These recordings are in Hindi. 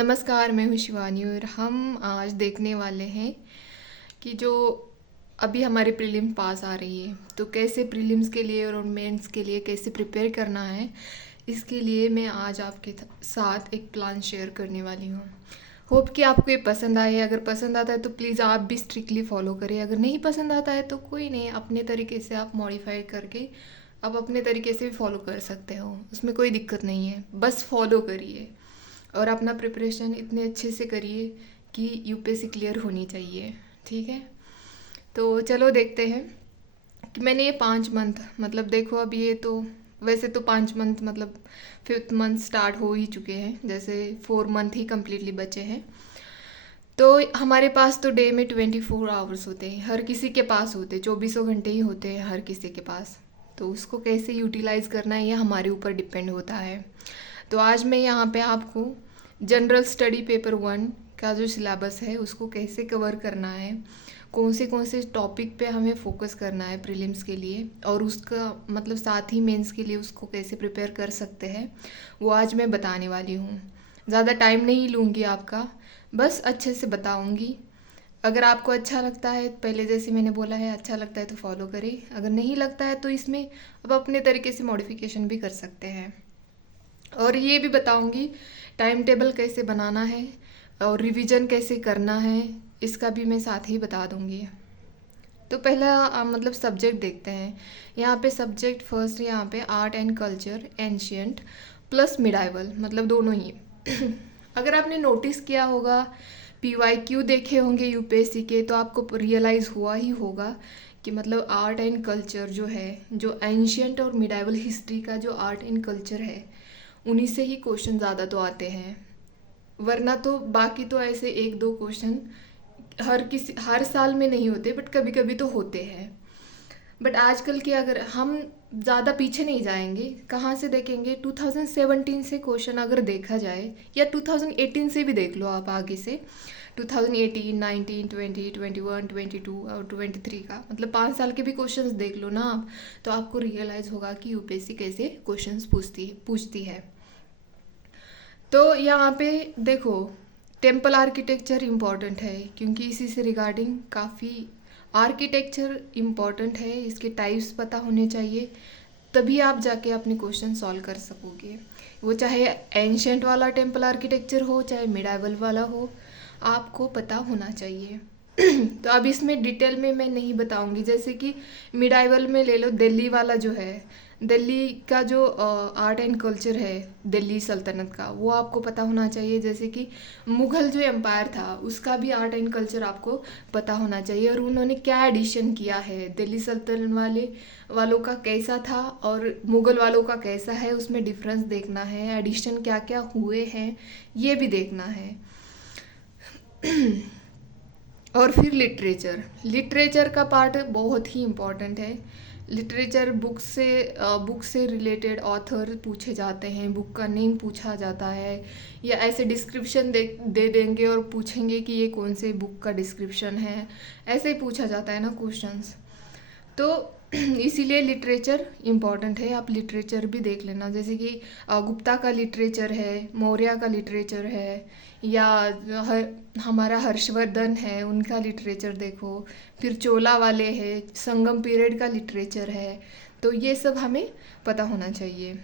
नमस्कार, मैं हूँ शिवानी और हम आज देखने वाले हैं कि जो अभी हमारे प्रीलिम पास आ रही है तो कैसे प्रीलिम्स के लिए और मेंस के लिए कैसे प्रिपेयर करना है। इसके लिए मैं आज आपके साथ एक प्लान शेयर करने वाली हूँ। होप कि आपको ये पसंद आए। अगर पसंद आता है तो प्लीज़ आप भी स्ट्रिक्टली फॉलो करें। अगर नहीं पसंद आता है तो कोई नहीं, अपने तरीके से आप मॉडिफाई करके आप अपने तरीके से भी फॉलो कर सकते हो, उसमें कोई दिक्कत नहीं है। बस फॉलो करिए और अपना प्रिपरेशन इतने अच्छे से करिए कि यूपीएससी क्लियर होनी चाहिए। ठीक है, तो चलो देखते हैं कि मैंने ये 5 मंथ मतलब देखो, अब ये तो वैसे तो 5 मंथ मतलब 5th मंथ स्टार्ट हो ही चुके हैं, जैसे 4 मंथ ही कम्प्लीटली बचे हैं। तो हमारे पास तो डे में 24 आवर्स होते हैं, हर किसी के पास होते हैं, 24 घंटे ही होते हैं हर किसी के पास। तो उसको कैसे यूटिलाइज़ करना है ये हमारे ऊपर डिपेंड होता है। तो आज मैं यहाँ पे आपको जनरल स्टडी पेपर 1 का जो सिलेबस है उसको कैसे कवर करना है, कौन से टॉपिक पे हमें फोकस करना है प्रीलिम्स के लिए, और उसका मतलब साथ ही मेंस के लिए उसको कैसे प्रिपेयर कर सकते हैं, वो आज मैं बताने वाली हूँ। ज़्यादा टाइम नहीं लूँगी आपका, बस अच्छे से बताऊँगी। अगर आपको अच्छा लगता है, पहले जैसे मैंने बोला है, अच्छा लगता है तो फॉलो करें। अगर नहीं लगता है तो इसमें अब अपने तरीके से मॉडिफिकेशन भी कर सकते हैं। और ये भी बताऊंगी टाइम टेबल कैसे बनाना है और रिवीजन कैसे करना है, इसका भी मैं साथ ही बता दूंगी। तो पहला मतलब सब्जेक्ट देखते हैं। यहाँ पे सब्जेक्ट फर्स्ट यहाँ पे art and culture ancient plus medieval, मतलब दोनों ही। अगर आपने नोटिस किया होगा, PYQ देखे होंगे यूपीएससी के, तो आपको रियलाइज़ हुआ ही होगा कि मतलब आर्ट एंड कल्चर जो है, जो एंशियंट और मिडाइवल हिस्ट्री का जो आर्ट एंड कल्चर है, उन्हीं से ही क्वेश्चन ज़्यादा तो आते हैं। वरना तो बाकी तो ऐसे एक दो क्वेश्चन हर साल में नहीं होते, बट कभी कभी तो होते हैं। बट आजकल के अगर हम ज़्यादा पीछे नहीं जाएंगे, कहाँ से देखेंगे, 2017 से क्वेश्चन अगर देखा जाए, या 2018 से भी देख लो आप आगे से, 2018, 19, 20, 21, 22 और 23 का मतलब 5 साल के भी क्वेश्चंस देख लो ना आप, तो आपको रियलाइज़ होगा कि यूपीएससी कैसे क्वेश्चंस पूछती है। तो यहाँ पे देखो, टेम्पल आर्किटेक्चर इम्पॉर्टेंट है क्योंकि इसी से रिगार्डिंग काफ़ी आर्किटेक्चर इम्पॉर्टेंट है, इसके टाइप्स पता होने चाहिए, तभी आप जाके अपने क्वेश्चन सॉल्व कर सकोगे। वो चाहे एंशंट वाला टेम्पल आर्किटेक्चर हो चाहे मिडाइवल वाला हो, आपको पता होना चाहिए। तो अब इसमें डिटेल में मैं नहीं बताऊंगी। जैसे कि मिडाइवल में ले लो, दिल्ली वाला जो है, दिल्ली का जो आर्ट एंड कल्चर है दिल्ली सल्तनत का, वो आपको पता होना चाहिए। जैसे कि मुग़ल जो एम्पायर था उसका भी आर्ट एंड कल्चर आपको पता होना चाहिए, और उन्होंने क्या एडिशन किया है, दिल्ली सल्तनत वालों का कैसा था और मुग़ल वालों का कैसा है, उसमें डिफरेंस देखना है, एडिशन क्या क्या हुए हैं ये भी देखना है। और फिर लिटरेचर का पार्ट बहुत ही इम्पॉर्टेंट है। लिटरेचर बुक से रिलेटेड ऑथर पूछे जाते हैं, बुक का नेम पूछा जाता है, या ऐसे डिस्क्रिप्शन दे देंगे और पूछेंगे कि ये कौन से बुक का डिस्क्रिप्शन है, ऐसे ही पूछा जाता है ना क्वेश्चंस। तो इसीलिए लिटरेचर इम्पॉर्टेंट है, आप लिटरेचर भी देख लेना। जैसे कि गुप्ता का लिटरेचर है, मौर्य का लिटरेचर है, या हमारा हर्षवर्धन है उनका लिटरेचर देखो, फिर चोला वाले हैं, संगम पीरियड का लिटरेचर है। तो ये सब हमें पता होना चाहिए।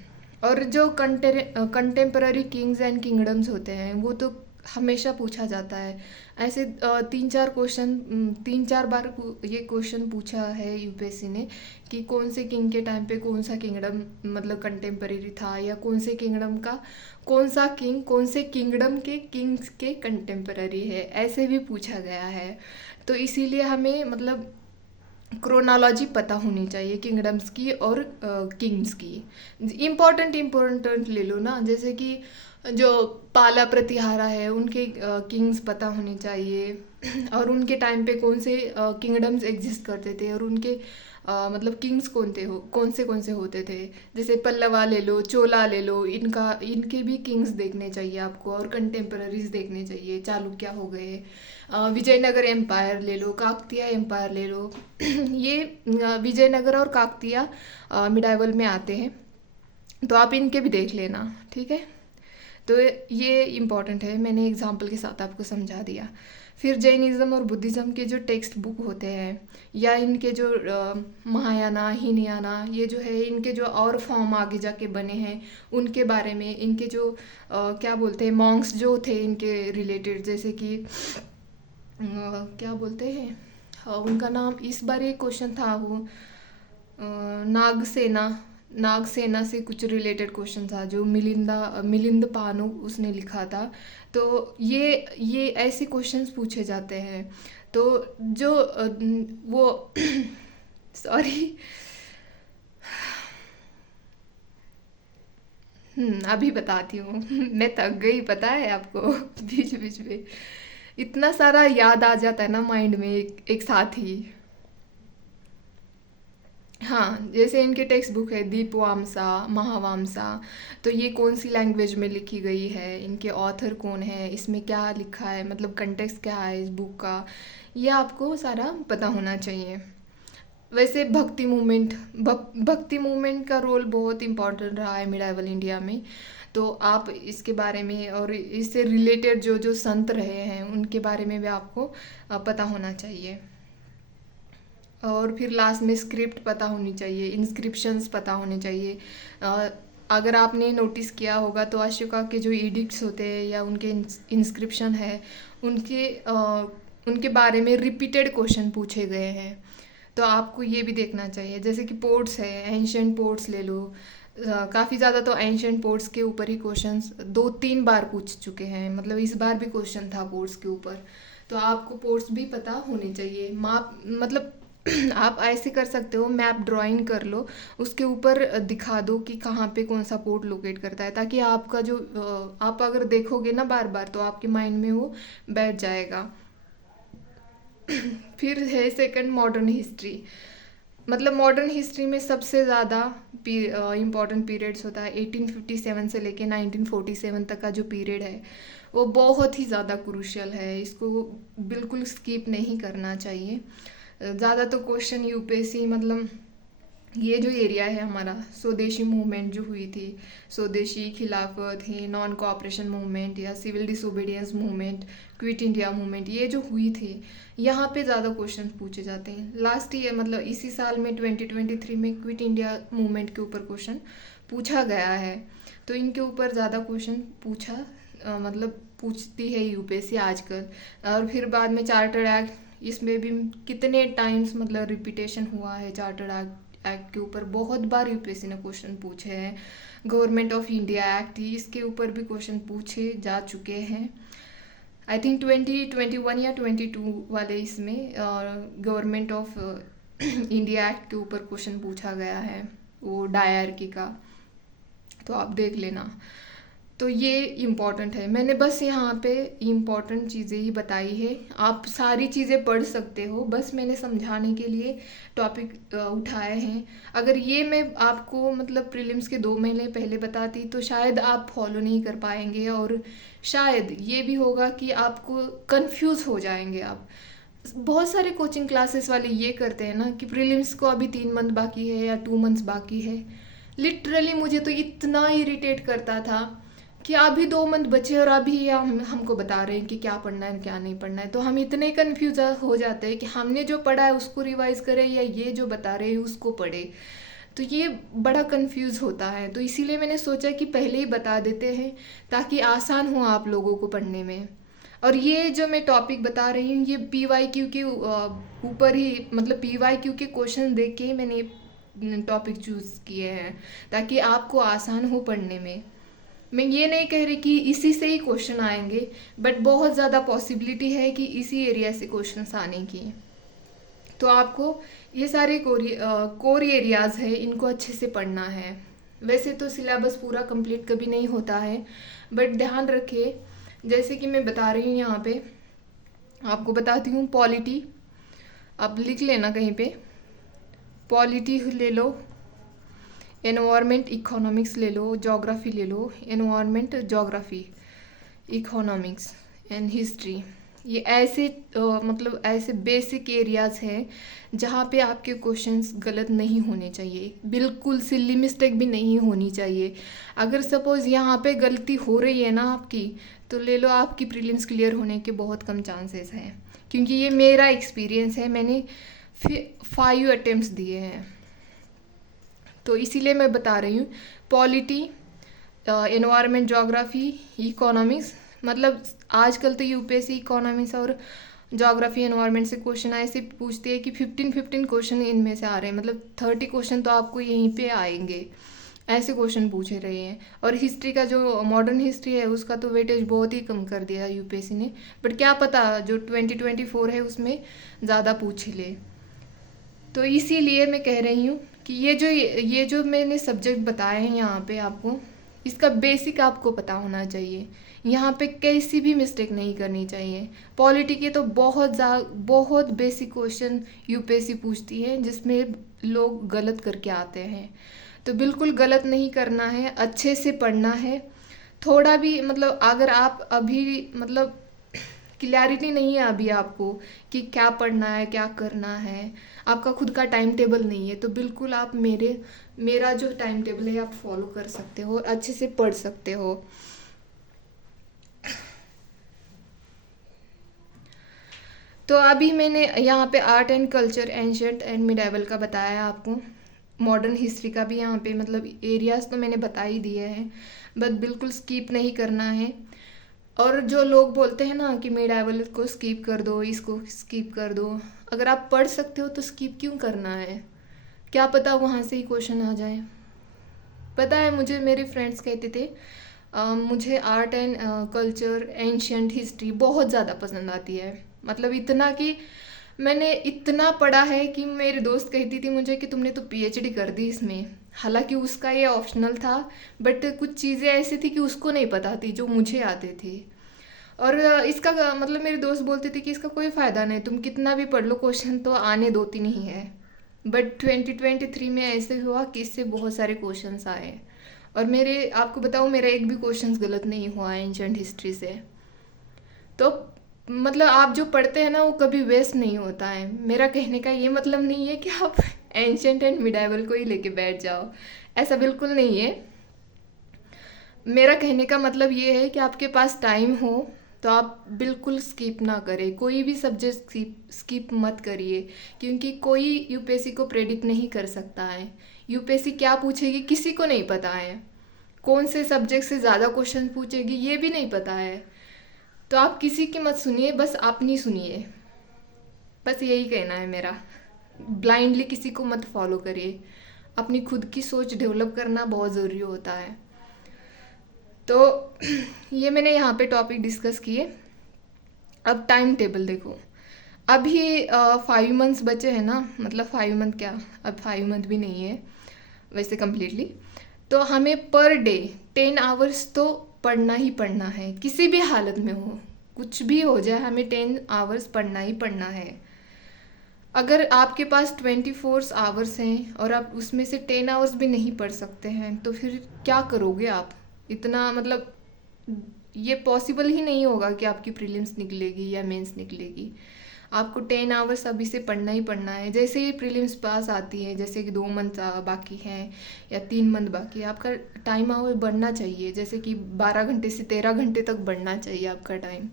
और जो कंटेम्पररी किंग्स एंड किंगडम्स होते हैं वो तो हमेशा पूछा जाता है। ऐसे 3-4 बार ये क्वेश्चन पूछा है यूपीएससी ने कि कौन से किंग के टाइम पे कौन सा किंगडम मतलब कंटेम्पररी था, या कौन से किंगडम का कौन सा किंग कौन से किंगडम के किंग्स के कंटेम्पररी है, ऐसे भी पूछा गया है। तो इसीलिए हमें मतलब क्रोनोलॉजी पता होनी चाहिए किंगडम्स की और किंग्स की। इम्पोर्टेंट ले लो ना, जैसे कि जो पाला प्रतिहारा है उनके किंग्स पता होने चाहिए, और उनके टाइम पे कौन से किंगडम्स एग्जिस्ट करते थे, और उनके मतलब किंग्स कौन से होते थे। जैसे पल्लवा ले लो, चोला ले लो, इनके भी किंग्स देखने चाहिए आपको, और कंटेम्पररीज देखने चाहिए। चालुक्य हो गए, विजयनगर एम्पायर ले लो, काकतीय एम्पायर ले लो। ये विजयनगर और काकतीय मिडाइवल में आते हैं, तो आप इनके भी देख लेना। ठीक है, तो ये इम्पॉर्टेंट है, मैंने एग्जाम्पल के साथ आपको समझा दिया। फिर जैनिज़्म और बुद्धिज़्म के जो टेक्स्ट बुक होते हैं या इनके जो महायाना हीनयाना ये जो है इनके जो और फॉर्म आगे जाके बने हैं उनके बारे में, इनके जो क्या बोलते हैं मॉन्क्स जो थे इनके रिलेटेड, जैसे कि क्या बोलते हैं उनका नाम, इस बार एक क्वेश्चन था वो नागसेना, नागसेना से कुछ रिलेटेड क्वेश्चन था जो मिलिंद पानु उसने लिखा था। तो ये ऐसे क्वेश्चंस पूछे जाते हैं। तो जो वो सॉरी अभी बताती हूँ मैं थक गई पता है आपको बीच बीच में इतना सारा याद आ जाता है ना माइंड में एक साथ ही। हाँ, जैसे इनके टेक्स्ट बुक है दीपवामसा, महावामसा, तो ये कौन सी लैंग्वेज में लिखी गई है, इनके ऑथर कौन है, इसमें क्या लिखा है, मतलब कंटेक्स्ट क्या है इस बुक का, ये आपको सारा पता होना चाहिए। वैसे भक्ति मूवमेंट का रोल बहुत इम्पोर्टेंट रहा है मिडाइवल इंडिया में। तो आप इसके बारे में और इससे रिलेटेड जो जो संत रहे हैं उनके बारे में भी आपको पता होना चाहिए। और फिर लास्ट में स्क्रिप्ट पता होनी चाहिए, इंस्क्रिप्शंस पता होने चाहिए। अगर आपने नोटिस किया होगा तो अशोका के जो एडिक्ट्स होते हैं या उनके इंस्क्रिप्शन है उनके बारे में रिपीटेड क्वेश्चन पूछे गए हैं। तो आपको ये भी देखना चाहिए, जैसे कि पोर्ट्स है, एंशंट पोर्ट्स ले लो, काफ़ी ज़्यादा तो एंशंट पोर्ट्स के ऊपर ही क्वेश्चंस 2-3 बार पूछ चुके हैं, मतलब इस बार भी क्वेश्चन था पोर्ट्स के ऊपर। तो आपको पोर्ट्स भी पता होने चाहिए। माप मतलब आप ऐसे कर सकते हो, मैप ड्राइंग कर लो, उसके ऊपर दिखा दो कि कहाँ पे कौन सा पोर्ट लोकेट करता है, ताकि आपका जो आप अगर देखोगे ना बार बार तो आपके माइंड में वो बैठ जाएगा। फिर है सेकंड मॉडर्न हिस्ट्री। मतलब मॉडर्न हिस्ट्री में सबसे ज़्यादा इम्पॉर्टेंट पीरियड्स होता है 1857 से लेके 1947 तक का जो पीरियड है वो बहुत ही ज़्यादा क्रूशियल है, इसको बिल्कुल स्किप नहीं करना चाहिए। ज़्यादा तो क्वेश्चन यूपीएससी मतलब ये जो एरिया है हमारा, स्वदेशी मूवमेंट जो हुई थी, स्वदेशी खिलाफत है, नॉन कोऑपरेशन मूवमेंट या civil disobedience movement, quit India movement, ये जो हुई थी यहाँ पे ज़्यादा क्वेश्चन पूछे जाते हैं। लास्ट ईयर मतलब इसी साल में 2023 में क्विट इंडिया मूवमेंट के ऊपर क्वेश्चन पूछा गया है। तो इनके ऊपर ज़्यादा क्वेश्चन मतलब पूछती है यूपीएससी आजकल। और फिर बाद में चार्टर्ड एक्ट, इसमें भी कितने टाइम्स मतलब रिपीटेशन हुआ है चार्टर्ड एक्ट के ऊपर, बहुत बार यूपीएससी ने क्वेश्चन पूछे हैं। गवर्नमेंट ऑफ इंडिया एक्ट, इसके ऊपर भी क्वेश्चन पूछे जा चुके हैं। आई थिंक 2021 या 22 वाले इसमें गवर्नमेंट ऑफ इंडिया एक्ट के ऊपर क्वेश्चन पूछा गया है, वो डायरकी का, तो आप देख लेना। तो ये इम्पॉर्टेंट है, मैंने बस यहाँ पे इम्पॉर्टेंट चीज़ें ही बताई है, आप सारी चीज़ें पढ़ सकते हो, बस मैंने समझाने के लिए टॉपिक उठाए हैं। अगर ये मैं आपको मतलब प्रीलिम्स के 2 महीने पहले बताती तो शायद आप फॉलो नहीं कर पाएंगे, और शायद ये भी होगा कि आपको कंफ्यूज हो जाएंगे आप। बहुत सारे कोचिंग क्लासेस वाले ये करते हैं ना कि प्रीलिम्स को अभी 3 मंथ बाकी है या 2 मंथ्स बाकी है। लिटरली मुझे तो इतना इरिटेट करता था कि अभी 2 मंथ बचे और अभी हमको बता रहे हैं कि क्या पढ़ना है क्या नहीं पढ़ना है। तो हम इतने कन्फ्यूज हो जाते हैं कि हमने जो पढ़ा है उसको रिवाइज करें या ये जो बता रहे हैं उसको पढ़े, तो ये बड़ा कंफ्यूज होता है। तो इसीलिए मैंने सोचा कि पहले ही बता देते हैं ताकि आसान हो आप लोगों को पढ़ने में। और ये जो मैं टॉपिक बता रही हूँ ये PYQ के ऊपर ही, मतलब PYQ के क्वेश्चन देख के ही मैंने टॉपिक चूज़ किए हैं ताकि आपको आसान हो पढ़ने में। मैं ये नहीं कह रही कि इसी से ही क्वेश्चन आएंगे, बट बहुत ज़्यादा पॉसिबिलिटी है कि इसी एरिया से क्वेश्चंस आने की। तो आपको ये सारे कोर एरियाज़ है, इनको अच्छे से पढ़ना है। वैसे तो सिलेबस पूरा कंप्लीट कभी नहीं होता है, बट ध्यान रखिए, जैसे कि मैं बता रही हूँ यहाँ पे आपको बताती हूँ। पॉलिटी आप लिख लेना कहीं पे, पॉलिटी ले लो, एनवायरनमेंट इकोनॉमिक्स ले लो, जोग्राफी ले लो, environment geography, economics and history, ये ऐसे मतलब ऐसे बेसिक एरियाज हैं जहाँ पे आपके क्वेश्चंस गलत नहीं होने चाहिए, बिल्कुल सिली मिस्टेक भी नहीं होनी चाहिए। अगर सपोज़ यहाँ पे गलती हो रही है ना आपकी, तो ले लो आपकी प्रीलिम्स क्लियर होने के बहुत कम चांसेस हैं, क्योंकि ये मेरा एक्सपीरियंस है। मैंने 5 अटेम्प्ट्स दिए हैं, तो इसीलिए मैं बता रही हूँ। पॉलिटी, एनवायरनमेंट, ज्योग्राफी, इकोनॉमिक्स, मतलब आजकल तो यूपीएससी इकोनॉमिक्स और ज्योग्राफी एनवायरनमेंट से क्वेश्चन ऐसे पूछती है कि 15 क्वेश्चन इनमें से आ रहे हैं, मतलब 30 क्वेश्चन तो आपको यहीं पे आएंगे, ऐसे क्वेश्चन पूछे रहे हैं। और हिस्ट्री का जो मॉडर्न हिस्ट्री है उसका तो वेटेज बहुत ही कम कर दिया यूपीएससी ने, बट क्या पता जो 2024 है उसमें ज़्यादा पूछ ले। तो इसीलिए मैं कह रही हूँ कि ये जो मैंने सब्जेक्ट बताए हैं यहाँ पे आपको, इसका बेसिक आपको पता होना चाहिए। यहाँ पे कैसी भी मिस्टेक नहीं करनी चाहिए। पॉलिटी के तो बहुत बेसिक क्वेश्चन यूपीएससी पूछती है जिसमें लोग गलत करके आते हैं, तो बिल्कुल गलत नहीं करना है, अच्छे से पढ़ना है। थोड़ा भी मतलब अगर आप अभी मतलब क्लैरिटी नहीं है अभी आपको कि क्या पढ़ना है क्या करना है, आपका खुद का टाइम टेबल नहीं है, तो बिल्कुल आप मेरा जो टाइम टेबल है आप फॉलो कर सकते हो और अच्छे से पढ़ सकते हो। तो अभी मैंने यहाँ पे art and culture, ancient and medieval का बताया आपको। मॉडर्न हिस्ट्री का भी यहाँ पे मतलब एरियाज तो मैंने बता ही दिए हैं, बट बिल्कुल स्किप नहीं करना है। और जो लोग बोलते हैं ना कि मिडाइवल को स्किप कर दो, इसको स्किप कर दो, अगर आप पढ़ सकते हो तो स्किप क्यों करना है? क्या पता वहाँ से ही क्वेश्चन आ जाए। पता है, मुझे मेरे फ्रेंड्स कहते थे मुझे art and culture, ancient history बहुत ज़्यादा पसंद आती है, मतलब इतना कि मैंने इतना पढ़ा है कि मेरी दोस्त कहती थी मुझे कि तुमने तो पीएचडी कर दी इसमें। हालांकि उसका ये ऑप्शनल था, बट कुछ चीज़ें ऐसी थी कि उसको नहीं पता थी जो मुझे आते थे। और इसका मतलब मेरी दोस्त बोलती थी कि इसका कोई फ़ायदा नहीं, तुम कितना भी पढ़ लो क्वेश्चन तो आने दो तीन ही है। बट 2023 में ऐसे हुआ कि इससे बहुत सारे क्वेश्चंस आए, और मेरे आपको बताऊँ मेरा एक भी क्वेश्चन गलत नहीं हुआ एंशंट हिस्ट्री से। तो मतलब आप जो पढ़ते हैं ना वो कभी वेस्ट नहीं होता है। मेरा कहने का ये मतलब नहीं है कि आप एंशंट एंड मिडाइवल को ही लेके बैठ जाओ, ऐसा बिल्कुल नहीं है। मेरा कहने का मतलब ये है कि आपके पास टाइम हो तो आप बिल्कुल स्किप ना करें, कोई भी सब्जेक्ट स्किप मत करिए, क्योंकि कोई यूपीएससी को प्रेडिक्ट नहीं कर सकता है। यूपीएससी क्या पूछेगी किसी को नहीं पता है, कौन से सब्जेक्ट से ज़्यादा क्वेश्चन पूछेगी ये भी नहीं पता है। तो आप किसी की मत सुनिए, बस अपनी सुनिए, बस यही कहना है मेरा। ब्लाइंडली किसी को मत फॉलो करिए, अपनी खुद की सोच डेवलप करना बहुत ज़रूरी होता है। तो ये मैंने यहाँ पे टॉपिक डिस्कस किए। अब टाइम टेबल देखो, अभी 5 मंथ्स बचे हैं ना, मतलब 5 मंथ क्या, अब 5 मंथ भी नहीं है वैसे कम्प्लीटली। तो हमें पर डे 10 आवर्स तो पढ़ना ही पढ़ना है, किसी भी हालत में हो, कुछ भी हो जाए हमें 10 आवर्स पढ़ना ही पढ़ना है। अगर आपके पास 24 आवर्स हैं और आप उसमें से 10 आवर्स भी नहीं पढ़ सकते हैं तो फिर क्या करोगे आप? इतना मतलब ये पॉसिबल ही नहीं होगा कि आपकी प्रीलिम्स निकलेगी या मेंस निकलेगी। आपको 10 आवर्स अभी से पढ़ना ही पढ़ना है। जैसे ही प्रीलिम्स पास आती है, जैसे कि 2 मंथ बाकी हैं या 3 मंथ बाकी है, आपका टाइम आवर बढ़ना चाहिए, जैसे कि 12 घंटे से 13 घंटे तक बढ़ना चाहिए आपका टाइम।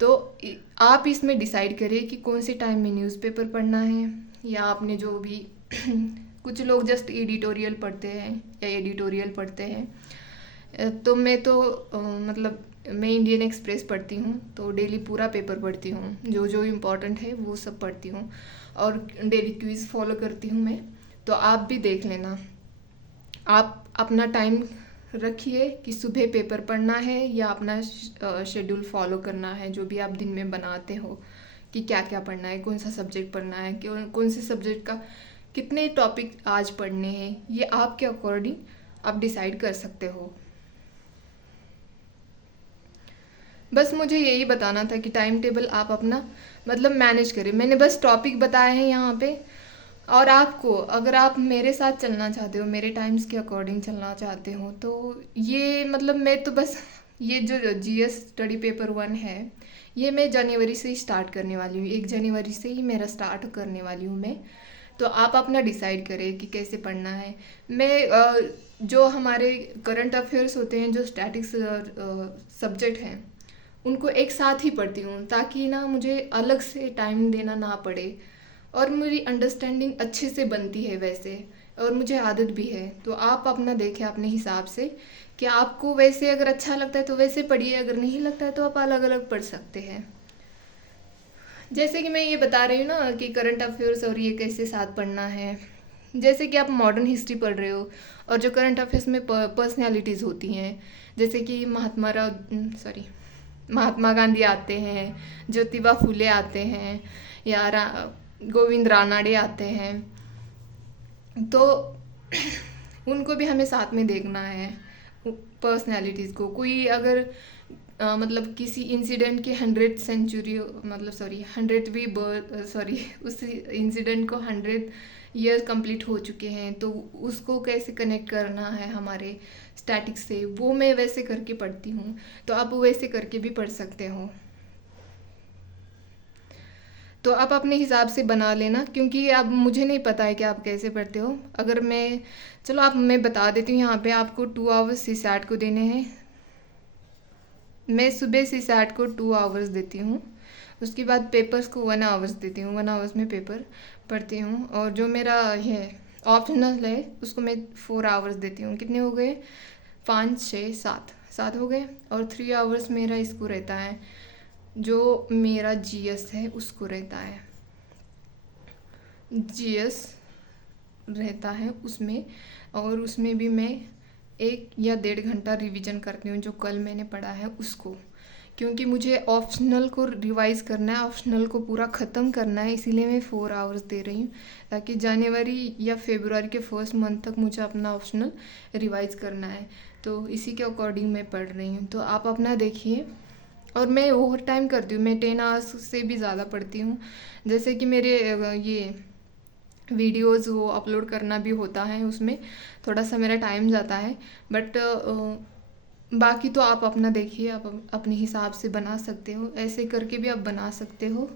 तो आप इसमें डिसाइड करिए कि कौन से टाइम में न्यूज़पेपर पढ़ना है, या आपने जो भी कुछ लोग जस्ट एडिटोरियल पढ़ते हैं या एडिटोरियल पढ़ते हैं। तो मैं तो मतलब मैं इंडियन एक्सप्रेस पढ़ती हूँ, तो डेली पूरा पेपर पढ़ती हूँ, जो जो इम्पोर्टेंट है वो सब पढ़ती हूँ, और डेली क्विज़ फॉलो करती हूँ मैं। तो आप भी देख लेना, आप अपना टाइम रखिए कि सुबह पेपर पढ़ना है या अपना शेड्यूल फॉलो करना है, जो भी आप दिन में बनाते हो कि क्या क्या पढ़ना है, कौन सा सब्जेक्ट पढ़ना है, कौन से सब्जेक्ट का कितने टॉपिक आज पढ़ने हैं, ये आपके अकॉर्डिंग आप डिसाइड कर सकते हो। बस मुझे यही बताना था कि टाइम टेबल आप अपना मतलब मैनेज करें। मैंने बस टॉपिक बताए हैं यहाँ पे, और आपको अगर आप मेरे साथ चलना चाहते हो, मेरे टाइम्स के अकॉर्डिंग चलना चाहते हो, तो ये मतलब मैं तो बस ये जो जीएस स्टडी पेपर 1 है, ये मैं जनवरी से ही स्टार्ट करने वाली हूँ। 1 जनवरी से ही मेरा स्टार्ट करने वाली हूँ मैं। तो आप अपना डिसाइड करें कि कैसे पढ़ना है। मैं जो हमारे करंट अफेयर्स होते हैं, जो स्टैटिक्स सब्जेक्ट हैं, उनको एक साथ ही पढ़ती हूँ, ताकि ना मुझे अलग से टाइम देना ना पड़े, और मेरी अंडरस्टैंडिंग अच्छे से बनती है वैसे, और मुझे आदत भी है। तो आप अपना देखें अपने हिसाब से कि आपको वैसे अगर अच्छा लगता है तो वैसे पढ़िए, अगर नहीं लगता है तो आप अलग अलग पढ़ सकते हैं। जैसे कि मैं ये बता रही हूँ ना कि करंट अफेयर्स और ये कैसे साथ पढ़ना है। जैसे कि आप मॉडर्न हिस्ट्री पढ़ रहे हो, और जो करंट अफेयर्स में पर्सनैलिटीज़ होती हैं, जैसे कि महात्मा गांधी आते हैं, ज्योतिबा फुले आते हैं, या गोविंद रानाडे आते हैं, तो उनको भी हमें साथ में देखना है। पर्सनैलिटीज़ को कोई अगर मतलब किसी इंसिडेंट की 100th सेंचुरी, मतलब 100वीं बर्थ, उस इंसिडेंट को 100 ईयर कंप्लीट हो चुके हैं, तो उसको कैसे कनेक्ट करना है हमारे स्टैटिक्स से, वो मैं वैसे करके पढ़ती हूँ। तो आप वैसे करके भी पढ़ सकते हो। तो आप अपने हिसाब से बना लेना, क्योंकि अब मुझे नहीं पता है कि आप कैसे पढ़ते हो। अगर मैं बता देती हूँ। यहाँ पे आपको 2 आवर्स सीसैट को देने हैं। मैं सुबह सीसैट को 2 आवर्स देती हूँ, उसके बाद पेपर्स को 1 आवर्स देती हूँ। 1 आवर्स में पेपर पढ़ती हूँ, और जो मेरा ये ऑप्शनल है उसको मैं 4 आवर्स देती हूँ। कितने हो गए? 5, 6, 7 हो गए। और 3 आवर्स मेरा इसको रहता है, जो मेरा जीएस है उसको रहता है। जीएस रहता है उसमें, और उसमें भी मैं 1 या 1.5 घंटा रिवीजन करती हूँ, जो कल मैंने पढ़ा है उसको। क्योंकि मुझे ऑप्शनल को रिवाइज़ करना है, ऑप्शनल को पूरा ख़त्म करना है, इसीलिए मैं 4 आवर्स दे रही हूँ, ताकि जनवरी या फरवरी के फर्स्ट मंथ तक मुझे अपना ऑप्शनल रिवाइज़ करना है। तो इसी के अकॉर्डिंग मैं पढ़ रही हूँ। तो आप अपना देखिए। और मैं ओवर टाइम करती हूँ, मैं 10 आवर्स से भी ज़्यादा पढ़ती हूँ। जैसे कि मेरे ये वीडियोज़ वो अपलोड करना भी होता है, उसमें थोड़ा सा मेरा टाइम जाता है। बट बाकी तो आप अपना देखिए, आप अपने हिसाब से बना सकते हो, ऐसे करके भी आप बना सकते हो।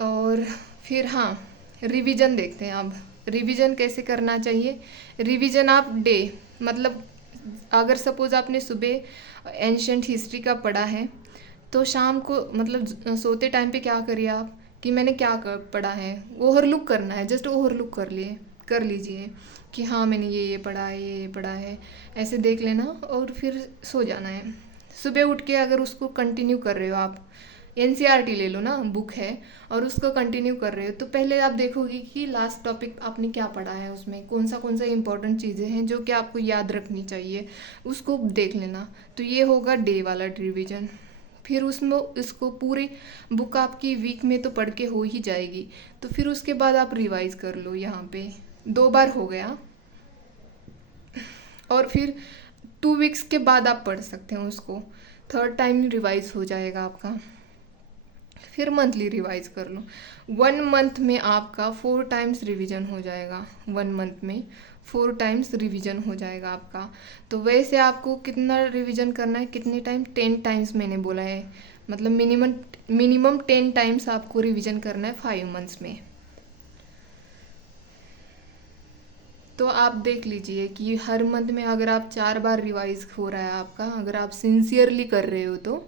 और फिर हाँ, रिवीजन देखते हैं अब। रिवीजन कैसे करना चाहिए? रिवीजन आप मतलब अगर सपोज़ आपने सुबह एंशंट हिस्ट्री का पढ़ा है, तो शाम को मतलब सोते टाइम पे क्या करिए आप कि मैंने क्या पढ़ा है, ओवरलुक करना है, जस्ट ओवरलुक कर लीजिए कि हाँ मैंने ये पढ़ा है, ये पढ़ा है, ऐसे देख लेना, और फिर सो जाना है। सुबह उठ के अगर उसको कंटिन्यू कर रहे हो आप, एनसीईआरटी ले लो ना, बुक है, और उसको कंटिन्यू कर रहे हो, तो पहले आप देखोगे कि लास्ट टॉपिक आपने क्या पढ़ा है, उसमें कौन सा इंपॉर्टेंट चीज़ें हैं जो कि आपको याद रखनी चाहिए, उसको देख लेना। तो ये होगा डे वाला रिवीजन। फिर उसमें इसको पूरी बुक आपकी वीक में तो पढ़ के हो ही जाएगी, तो फिर उसके बाद आप रिवाइज़ कर लो। यहाँ पे 2 बार हो गया, और फिर 2 वीक्स के बाद आप पढ़ सकते हो उसको, 3rd टाइम रिवाइज हो जाएगा आपका। फिर मंथली रिवाइज कर लो। 1 मंथ में आपका 4 टाइम्स रिवीजन हो जाएगा। 1 मंथ में 4 टाइम्स रिवीजन हो जाएगा आपका। तो वैसे आपको कितना रिवीजन करना है, कितने टाइम? 10 टाइम्स मैंने बोला है, मतलब मिनिमम 10 टाइम्स आपको रिवीजन करना है 5 मंथ्स में। तो आप देख लीजिए कि हर मंथ में अगर आप 4 बार रिवाइज हो रहा है आपका, अगर आप सिंसियरली कर रहे हो तो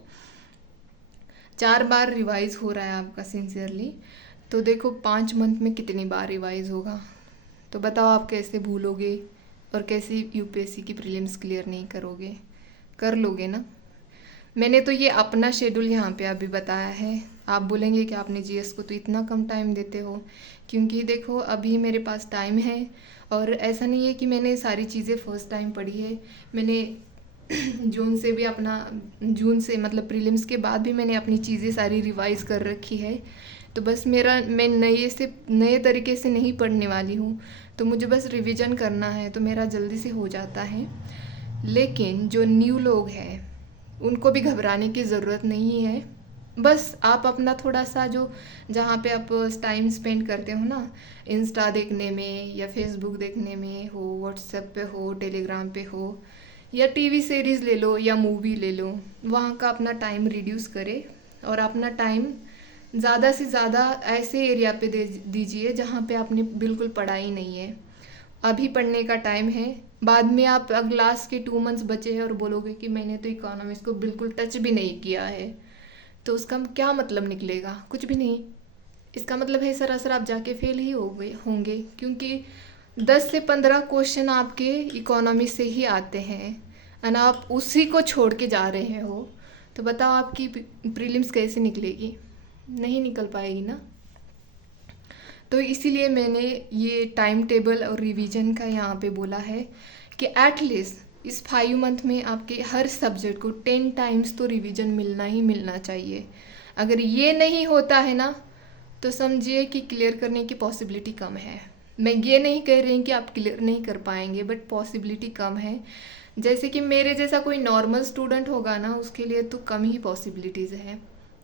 4 बार रिवाइज हो रहा है आपका सिंसियरली, तो देखो 5 मंथ में कितनी बार रिवाइज होगा। तो बताओ आप कैसे भूलोगे, और कैसे यूपीएससी की प्रीलिम्स क्लियर नहीं करोगे? कर लोगे ना। मैंने तो ये अपना शेड्यूल यहाँ पे अभी बताया है। आप बोलेंगे कि आपने जीएस को तो इतना कम टाइम देते हो, क्योंकि देखो अभी मेरे पास टाइम है, और ऐसा नहीं है कि मैंने सारी चीज़ें फर्स्ट टाइम पढ़ी है। मैंने जून से मतलब प्रीलिम्स के बाद भी मैंने अपनी चीज़ें सारी रिवाइज कर रखी है। तो बस मैं नए तरीके से नहीं पढ़ने वाली हूँ, तो मुझे बस रिवीजन करना है, तो मेरा जल्दी से हो जाता है। लेकिन जो न्यू लोग हैं उनको भी घबराने की ज़रूरत नहीं है। बस आप अपना थोड़ा सा जहाँ पे आप टाइम स्पेंड करते हो ना, इंस्टा देखने में या फेसबुक देखने में हो, व्हाट्सएप पे हो, टेलीग्राम पे हो, या टीवी सीरीज़ ले लो या मूवी ले लो, वहाँ का अपना टाइम रिड्यूस करें और अपना टाइम ज़्यादा से ज़्यादा ऐसे एरिया पे दे दीजिए जहाँ पे आपने बिल्कुल पढ़ाई नहीं है। अभी पढ़ने का टाइम है, बाद में आप लास्ट के 2 मंथ्स बचे हैं और बोलोगे कि मैंने तो इकोनॉमिक्स को बिल्कुल टच भी नहीं किया है, तो उसका क्या मतलब निकलेगा? कुछ भी नहीं। इसका मतलब है सरासर आप जाके फेल ही हो गए होंगे, क्योंकि 10 से 15 क्वेश्चन आपके इकोनॉमी से ही आते हैं और आप उसी को छोड़ के जा रहे हो, तो बताओ आपकी प्रीलिम्स कैसे निकलेगी? नहीं निकल पाएगी ना। तो इसीलिए मैंने ये टाइम टेबल और रिवीजन का यहाँ पे बोला है कि एटलीस्ट इस 5 मंथ में आपके हर सब्जेक्ट को 10 टाइम्स तो रिवीजन मिलना ही मिलना चाहिए। अगर ये नहीं होता है ना, तो समझिए कि क्लियर करने की पॉसिबिलिटी कम है। मैं ये नहीं कह रही कि आप क्लियर नहीं कर पाएंगे, बट पॉसिबिलिटी कम है। जैसे कि मेरे जैसा कोई नॉर्मल स्टूडेंट होगा ना, उसके लिए तो कम ही पॉसिबिलिटीज़ है।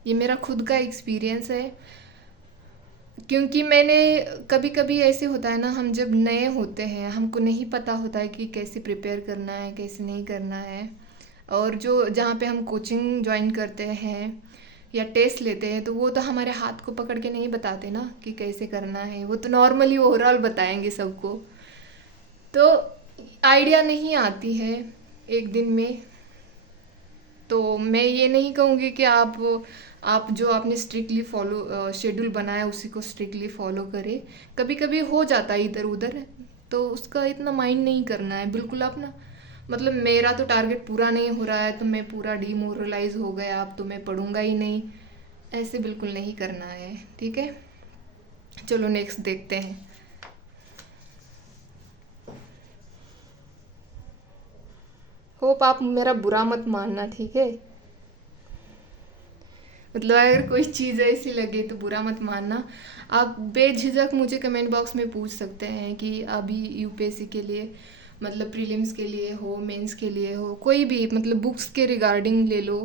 ये मेरा खुद का एक्सपीरियंस है, क्योंकि मैंने कभी कभी ऐसे होता है ना, हम जब नए होते हैं हमको नहीं पता होता है कि कैसे प्रिपेयर करना है कैसे नहीं करना है। और जो जहाँ पे हम कोचिंग ज्वाइन करते हैं या टेस्ट लेते हैं, तो वो तो हमारे हाथ को पकड़ के नहीं बताते ना कि कैसे करना है, वो तो नॉर्मली ओवरऑल बताएंगे सबको। तो आइडिया नहीं आती है एक दिन में। तो मैं ये नहीं कहूँगी कि आप जो आपने स्ट्रिक्टली फॉलो शेड्यूल बनाया उसी को स्ट्रिक्टली फॉलो करें। कभी कभी हो जाता है इधर उधर, तो उसका इतना माइंड नहीं करना है बिल्कुल। आप ना, मतलब मेरा तो टारगेट पूरा नहीं हो रहा है तो मैं पूरा डिमोरलाइज हो गया, अब तो मैं पढ़ूंगा ही नहीं, ऐसे बिल्कुल नहीं करना है। ठीक है, चलो नेक्स्ट देखते हैं। होप आप मेरा बुरा मत मानना, ठीक है? मतलब अगर कोई चीज़ ऐसी लगे तो बुरा मत मानना। आप बेझिझक मुझे कमेंट बॉक्स में पूछ सकते हैं कि अभी यूपीएससी के लिए, मतलब प्रीलिम्स के लिए हो, मेंस के लिए हो, कोई भी, मतलब बुक्स के रिगार्डिंग ले लो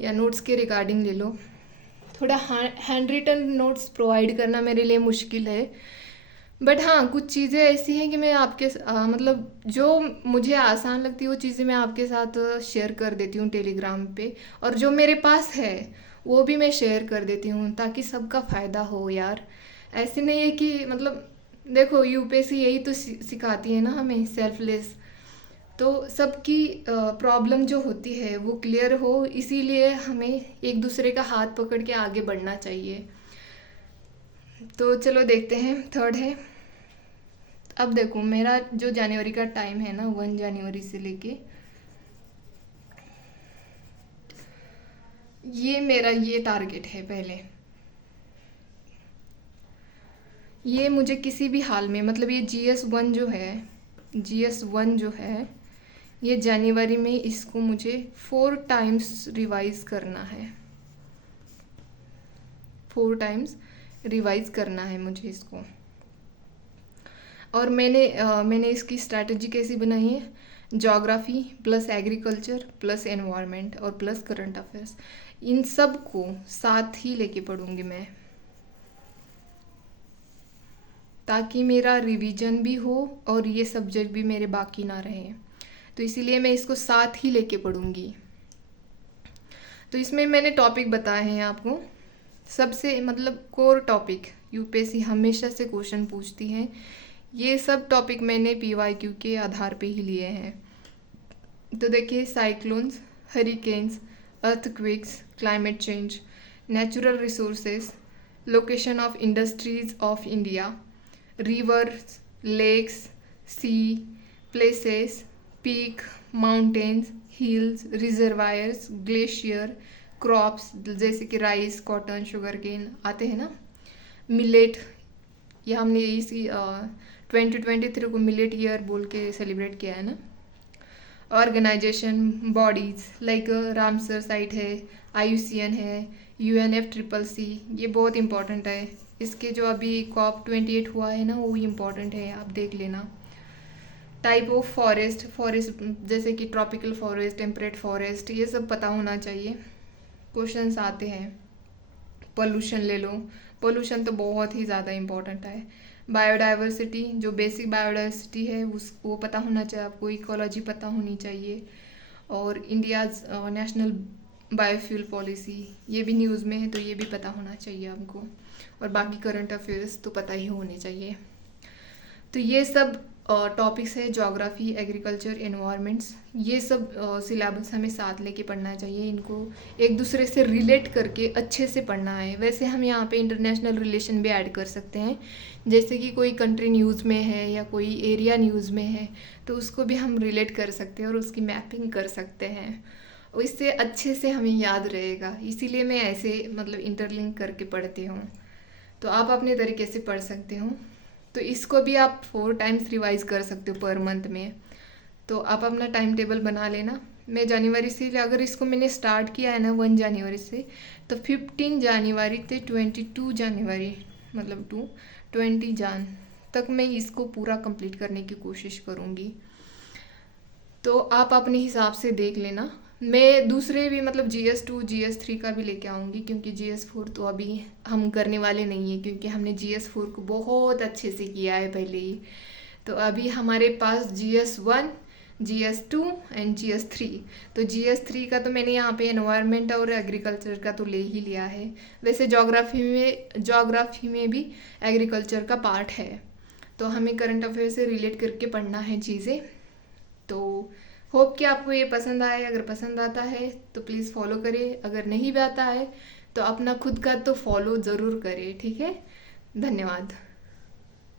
या नोट्स के रिगार्डिंग ले लो। थोड़ा हैंड रिटन नोट्स प्रोवाइड करना मेरे लिए मुश्किल है, बट हाँ कुछ चीज़ें ऐसी हैं कि मैं आपके मतलब जो मुझे आसान लगती है वो चीज़ें मैं आपके साथ शेयर कर देती हूँ टेलीग्राम पे, और जो मेरे पास है वो भी मैं शेयर कर देती हूँ ताकि सबका फ़ायदा हो यार। ऐसे नहीं है कि, मतलब देखो यूपीएससी यही तो सिखाती है ना हमें, सेल्फलेस। तो सबकी प्रॉब्लम जो होती है वो क्लियर हो, इसीलिए हमें एक दूसरे का हाथ पकड़ के आगे बढ़ना चाहिए। तो चलो देखते हैं, थर्ड है। अब देखो मेरा जो जनवरी का टाइम है ना, 1 जनवरी से लेके ये मेरा ये टारगेट है। पहले ये मुझे किसी भी हाल में, मतलब ये GS1 जो है ये जनवरी में इसको मुझे 4 टाइम्स रिवाइज करना है। 4 टाइम्स रिवाइज करना है मुझे इसको। और मैंने इसकी स्ट्रैटेजी कैसी बनाई है, geography plus agriculture plus environment और प्लस करंट अफेयर्स, इन सब को साथ ही लेके पढ़ूंगी मैं, ताकि मेरा रिवीजन भी हो और ये सब्जेक्ट भी मेरे बाकी ना रहे। तो इसीलिए मैं इसको साथ ही लेके पढ़ूंगी। तो इसमें मैंने टॉपिक बताए हैं आपको, सबसे मतलब कोर टॉपिक, यूपीएससी हमेशा से क्वेश्चन पूछती है, ये सब टॉपिक मैंने पीवाईक्यू के आधार पे ही लिए हैं। तो देखिए, cyclones, hurricanes, earthquakes, climate change, natural resources, location of industries of India, rivers, lakes, sea, places, peak, mountains, hills, reservoirs, glacier, crops जैसे कि राइस, कॉटन, शुगर केन आते हैं ना, मिलेट, ये हमने इसी 2023 को मिलेट ईयर बोल के सेलिब्रेट किया है ना। Organisation bodies like Ramsar site है, IUCN है, UNFCCC, ये बहुत इंपॉर्टेंट है। इसके जो अभी COP28 हुआ है ना, वो भी इम्पॉर्टेंट है, आप देख लेना। टाइप ऑफ फॉरेस्ट जैसे कि ट्रॉपिकल फॉरेस्ट, टेम्परेट फॉरेस्ट, ये सब पता होना चाहिए, क्वेश्चंस आते हैं। पोल्यूशन ले लो, पोल्यूशन तो बहुत ही ज़्यादा इम्पॉर्टेंट है। बायोडाइवर्सिटी, जो बेसिक बायोडाइवर्सिटी है वो पता होना चाहिए आपको। इकोलॉजी पता होनी चाहिए। और इंडियाज़ नेशनल बायोफ्यूल पॉलिसी, ये भी न्यूज़ में है, तो ये भी पता होना चाहिए हमको। और बाकी करंट अफेयर्स तो पता ही होने चाहिए। तो ये सब टॉपिक्स है, ज्योग्राफी, एग्रीकल्चर, एनवायरनमेंट्स, ये सब सिलेबस हमें साथ लेके पढ़ना चाहिए। इनको एक दूसरे से रिलेट करके अच्छे से पढ़ना है। वैसे हम यहाँ पे इंटरनेशनल रिलेशन भी ऐड कर सकते हैं, जैसे कि कोई कंट्री न्यूज़ में है या कोई एरिया न्यूज़ में है, तो उसको भी हम रिलेट कर सकते हैं और उसकी मैपिंग कर सकते हैं। और इससे अच्छे से हमें याद रहेगा, इसीलिए मैं ऐसे मतलब इंटरलिंक करके पढ़ती हूँ। तो आप अपने तरीके से पढ़ सकते हो। तो इसको भी आप 4 टाइम्स रिवाइज कर सकते हो पर मंथ में। तो आप अपना टाइम टेबल बना लेना। मैं जनवरी से, अगर इसको मैंने स्टार्ट किया है ना 1 जनवरी से, तो 15 जनवरी से 22 जनवरी मतलब 20 जान तक मैं इसको पूरा कंप्लीट करने की कोशिश करूँगी। तो आप अपने हिसाब से देख लेना। मैं दूसरे भी मतलब GS2 GS3 का भी लेके आऊँगी, क्योंकि GS4 तो अभी हम करने वाले नहीं हैं, क्योंकि हमने GS4 को बहुत अच्छे से किया है पहले ही। तो अभी हमारे पास GS1, GS2 एंड GS3। तो GS3 का तो मैंने यहाँ पे एनवायरनमेंट और एग्रीकल्चर का तो ले ही लिया है। वैसे ज्योग्राफी में भी एग्रीकल्चर का पार्ट है। तो हमें करंट अफेयर से रिलेट करके पढ़ना है चीज़ें। तो होप कि आपको ये पसंद आए। अगर पसंद आता है तो प्लीज़ फॉलो करें, अगर नहीं भी आता है तो अपना खुद का तो फॉलो ज़रूर करें, ठीक है। धन्यवाद।